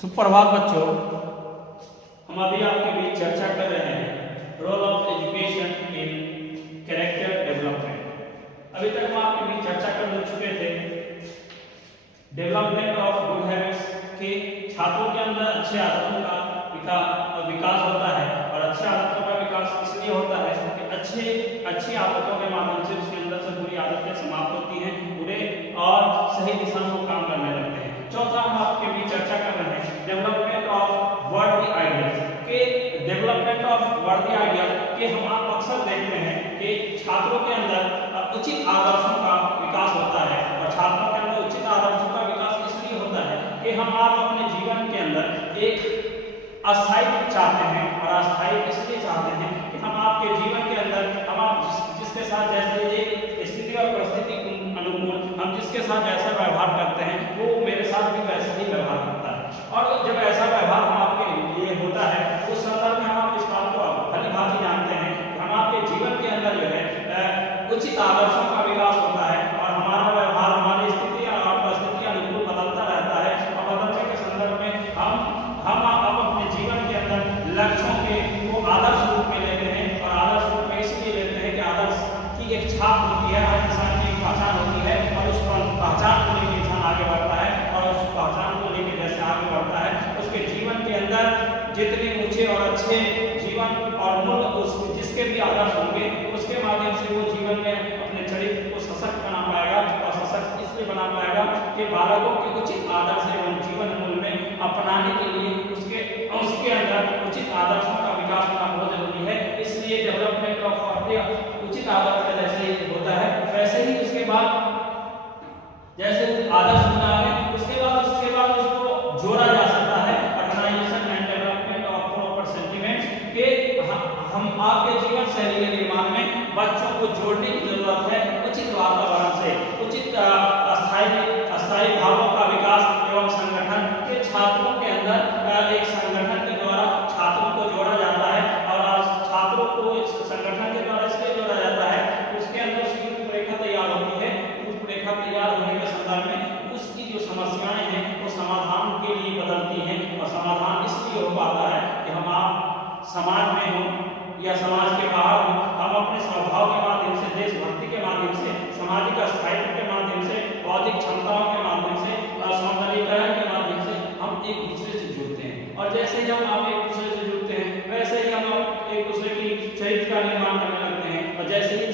सुप्रभात बच्चों, हम अभी आपके बीच चर्चा कर रहे हैं role of education in character development. अभी तक हम आपके बीच चर्चा कर चुके थे डेवलपमेंट ऑफ गुड हैबिट्स के छात्रों के अंदर अच्छे आदतों का विकास होता है। और अच्छे आदतों का विकास इसलिए होता है कि अच्छी आदतों के माध्यम से उसके अंदर से बुरी आदतें समाप्त होती हैं, बुरे और सही दिशा में काम करने लगते हैं। चौथा हम आपके बीच चर्चा कर रहे हैं डेवलपमेंट ऑफ वर्दी आइडियाज के डेवलपमेंट ऑफ वर्दी आइडियाज के हम आप अक्सर देखते हैं कि छात्रों के अंदर उचित आदर्शों का विकास होता है। और छात्रों के अंदर उचित आदर्शों का विकास इसलिए होता है कि हम आप अपने जीवन के अंदर एक अस्थायी चाहते हैं। और अस्थायी इसलिए चाहते हैं कि हम आपके जीवन के अंदर हम आप जिसके साथ जैसे एक स्थिति और परिस्थिति अनुकूल हम जिसके साथ जैसा व्यवहार करते हैं वो मेरे साथ भी वैसा ही व्यवहार करता है। और जब ऐसा व्यवहार हम आपके लिए होता है उस संदर्भ में हम आप इस बात को भली भांति जानते हैं कि हम आपके जीवन के अंदर जो है उचित आदर्शों का विकास होता है। और हमारा व्यवहार हमारी स्थिति और परिस्थिति अनुकूल बदलता रहता है। और बदलने के संदर्भ में हम अपने जीवन के अंदर लक्ष्यों के वो आदर्श रूप में लेते हैं। और आदर्श रूप में इसलिए लेते हैं कि आदर्श की एक छाप होती है, हर इंसान की एक पहचान होती है। और उस पहचान को लेकर इंसान आगे बढ़ता है। और उस पहचान को लेकर जैसे आगे बढ़ता है उसके जीवन के अंदर जितने ऊंचे और अच्छे जीवन और मूल जिसके भी आदर्श होंगे उसके माध्यम से वो जीवन में अपने चरित्र को सशक्त बना पाएगा। और सशक्त इसलिए बना पाएगा कि बालकों के उचित आदर्श एवं जीवन मूल में अपनाने के लिए उसके अंदर उचित आदर्शों का विकास होना बहुत जरूरी है। इसलिए डेवलपमेंट ऑफ उचित आदर्श का जैसे होता है वैसे ही उसके बाद जैसे आदर्श बना है उसके बाद उसको जोड़ा जा सकता है organisation and development of proper sentiments के हम आपके जीवन शैली के निर्माण में बच्चों को जोड़ने की जरूरत है उचित वातावरण से। उचित अस्थायी भावों का विकास एवं संगठन के छात्रों के अंदर एक संगठन के द्वारा छात्रों को जोड़ा जाता है। और छात्रों को संगठन के द्वारा इसलिए जोड़ा जाता है उसके अंदर उसकी रूपरेखा तैयार होती है। रूपरेखा तैयार होने के संदर्भ में उसकी जो समस्याएं हैं वो समाधान के लिए बदलती हैं। और समाधान इसलिए हो पाता है कि हम आप समाज में हो या समाज के बाहर हो, हम अपने स्वभाव के माध्यम से, देशभक्ति के माध्यम से, सामाजिक स्थायित्व के माध्यम से, बौद्धिक क्षमताओं के माध्यम से और सौंदर्यीकरण के माध्यम से हम एक दूसरे से जुड़ते हैं। और जैसे ही हम एक दूसरे से जुड़ते हैं वैसे ही हम एक दूसरे की चरित्र का निर्माण करने लगते हैं। और जैसे ही